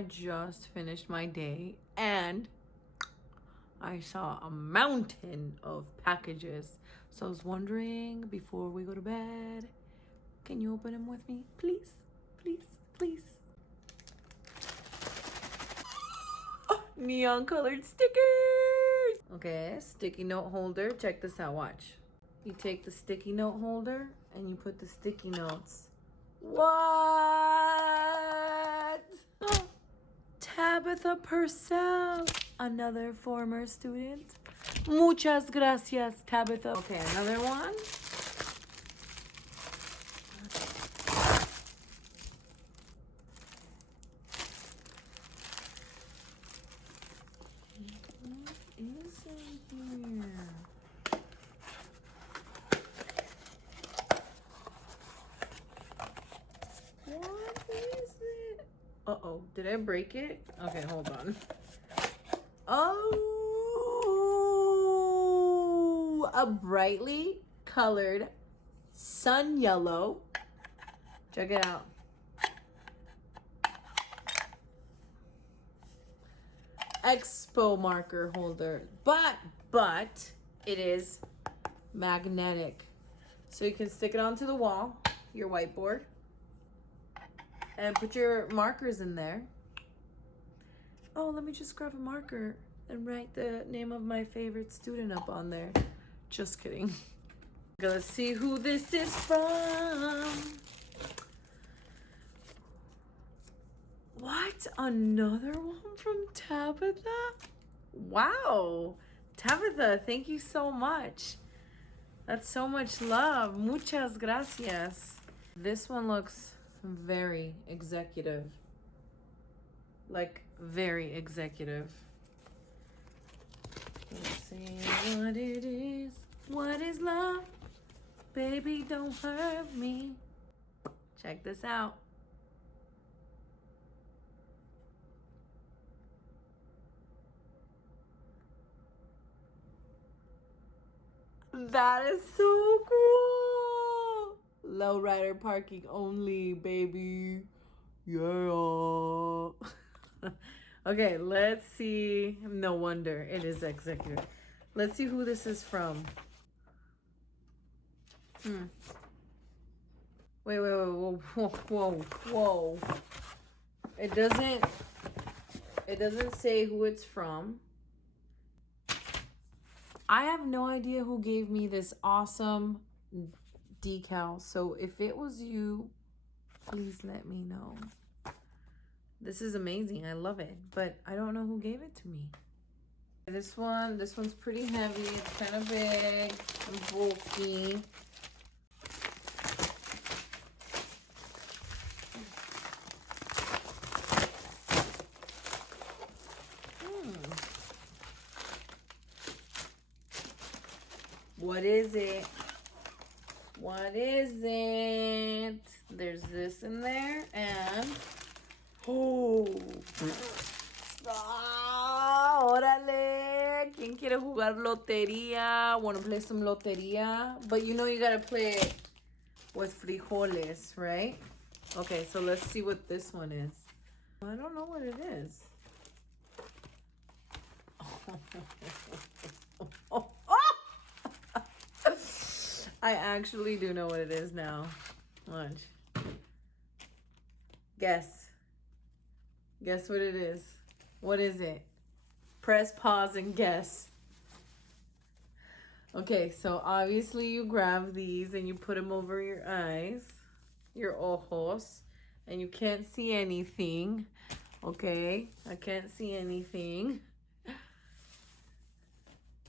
I just finished my day and I saw a mountain of packages. So I was wondering, before we go to bed, can you open them with me? Please, please, please. Oh, neon colored stickers. Okay, sticky note holder. Check this out, watch. You take the sticky note holder and you put the sticky notes. What? Tabytha Purcell, another former student. Muchas gracias, Tabytha. Okay, another one. What is in here? What is it? Uh-oh, did I break it? Okay, hold on. Oh, a brightly colored sun yellow. Check it out. Expo marker holder, but it is magnetic. So you can stick it onto the wall, your whiteboard, and put your markers in there. Oh, let me just grab a marker and write the name of my favorite student up on there. Just kidding. Let's see who this is from. What? Another one from Tabytha? Wow. Tabytha, thank you so much. That's so much love. Muchas gracias. This one looks very executive. Like, very executive. Let's see what it is. What is love? Baby, don't hurt me. Check this out. That is so cool. Lowrider parking only, baby. Yeah. Okay, let's see. No wonder it is executive. Let's see who this is from. Wait, whoa. It doesn't say who it's from. I have no idea who gave me this awesome decal. So if it was you, please let me know. This is amazing. I love it. But I don't know who gave it to me. This one's pretty heavy. It's kind of big and bulky. What is it? What is it? There's this in there and órale. ¿Quién quiere jugar lotería? Want to play some lotería? But you know you gotta play it with frijoles, right? Okay, so let's see what this one is. I don't know what it is. I actually do know what it is now. Watch. Guess. Guess what it is. What is it? Press pause and guess. Okay, so obviously you grab these and you put them over your eyes, your ojos, and you can't see anything. Okay, I can't see anything.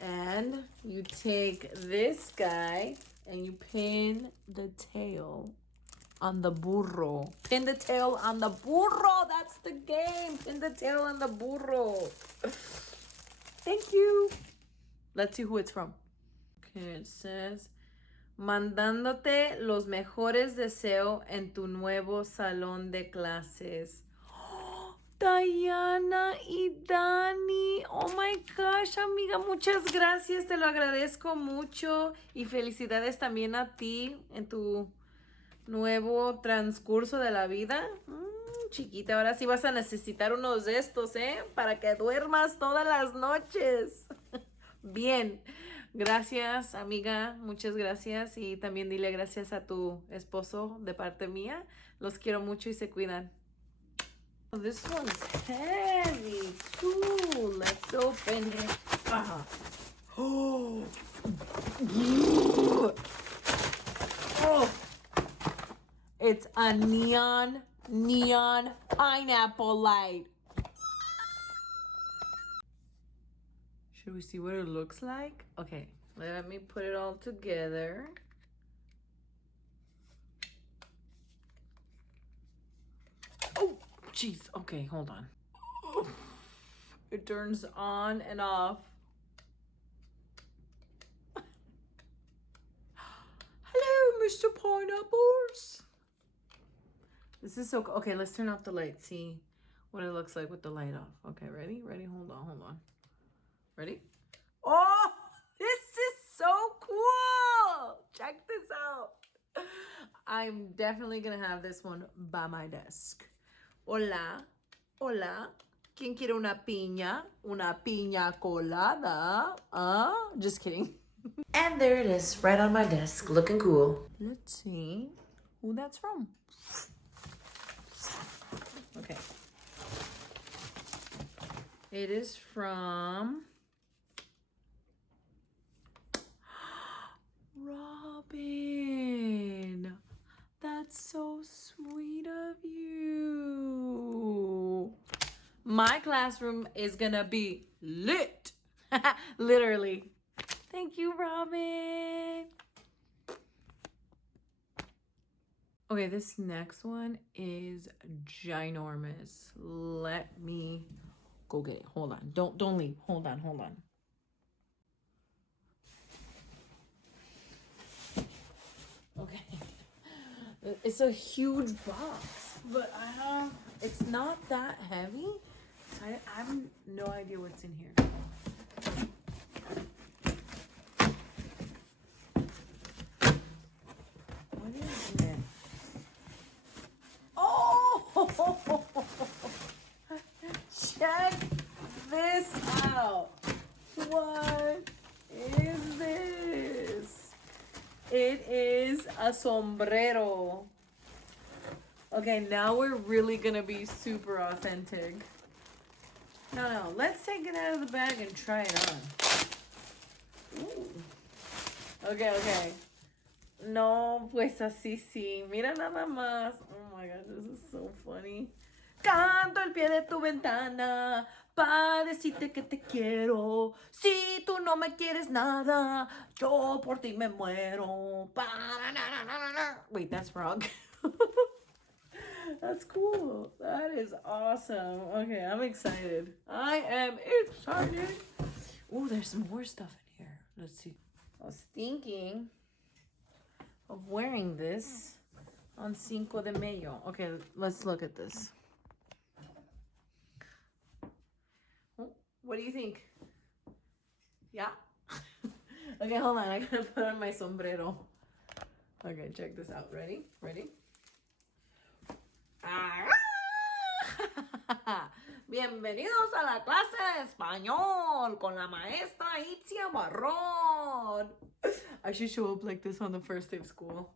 And you take this guy and you pin the tail on the burro. Pin the tail on the burro. That's the game. Pin the tail on the burro. Thank you. Let's see who it's from. Okay, it says, mandándote los mejores deseos en tu nuevo salón de clases. Diana y Dani. Oh my gosh, amiga, muchas gracias. Te lo agradezco mucho. Y felicidades también a ti en tu nuevo transcurso de la vida. chiquita, ahora sí vas a necesitar unos de estos, para que duermas todas las noches. Bien, gracias amiga, muchas gracias y también dile gracias a tu esposo de parte mía. Los quiero mucho y se cuidan. Oh, this one's heavy. Cool. Let's open it. Oh. Oh. It's a neon pineapple light. Should we see what it looks like? Okay, let me put it all together. Oh, jeez. Okay, hold on. It turns on and off. Hello, Mr. Pineapples. This is so... Okay, let's turn off the light. See what it looks like with the light off. Okay, ready? Ready? Hold on. Ready? Oh, this is so cool. Check this out. I'm definitely going to have this one by my desk. Hola. Hola. ¿Quién quiere una piña? Una piña colada. Just kidding. And there it is, right on my desk, looking cool. Let's see who that's from. Okay. It is from Robin. That's so sweet of you. My classroom is gonna be lit. Literally. Thank you, Robin. Okay, this next one is ginormous. Let me go get it. Hold on. Don't leave. Hold on. Okay. It's a huge box, but it's not that heavy. So I have no idea what's in here. What is it? Oh! Check this out. What is this? It is a sombrero. Okay, now we're really gonna be super authentic. No, let's take it out of the bag and try it on. Ooh. Okay. No, pues así sí. Mira nada más. Oh my god, this is so funny. Canto al pie de tu ventana para decirte que te quiero. Si tú no me quieres nada, yo por ti me muero. Wait, that's wrong. That's cool. That is awesome. Okay, I'm excited. I am excited. Oh, there's some more stuff in here. Let's see. I was thinking of wearing this on Cinco de Mayo. Okay, let's look at this. What do you think? Yeah? Okay, hold on. I gotta put on my sombrero. Okay, check this out. Ready? Bienvenidos a la clase de español con la maestra Itzia Barrón. I should show up like this on the first day of school.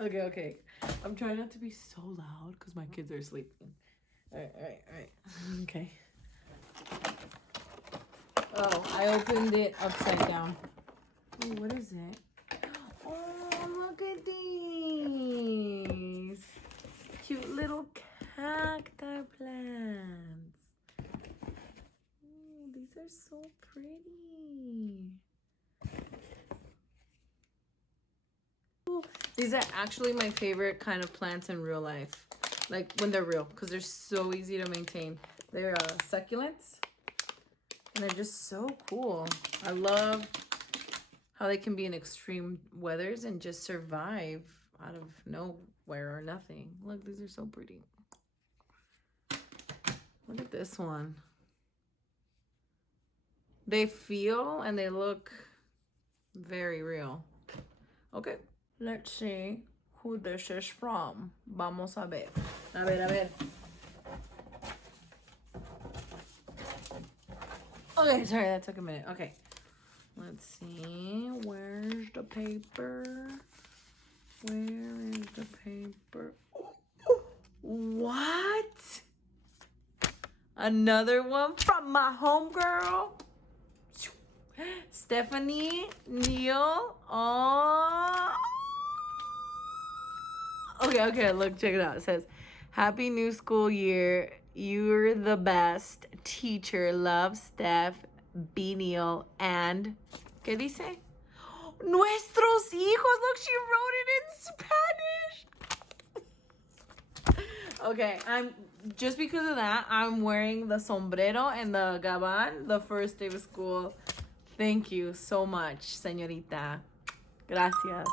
Okay. I'm trying not to be so loud because my kids are sleeping. All right. Okay. Oh, I opened it upside down. Oh, what is it? Oh, look at these. Cute little cacti plants. Oh, these are so pretty. Ooh, these are actually my favorite kind of plants in real life. Like when they're real, because they're so easy to maintain. They're succulents. And they're just so cool. I love how they can be in extreme weathers and just survive out of nowhere or nothing. Look, these are so pretty. Look at this one. They feel and they look very real. Okay, let's see who this is from. Vamos a ver. A ver. Okay, sorry, that took a minute. Okay. Let's see. Where's the paper? Where is the paper? What? Another one from my homegirl, Stephanie Neale. Oh. Okay, look, check it out. It says, Happy New School Year. You're the best. Teacher, love, Steph, B. Neale, and... ¿Qué dice? Nuestros hijos. Look, she wrote it in Spanish. Okay, just because of that, I'm wearing the sombrero and the gabán the first day of school. Thank you so much, señorita. Gracias.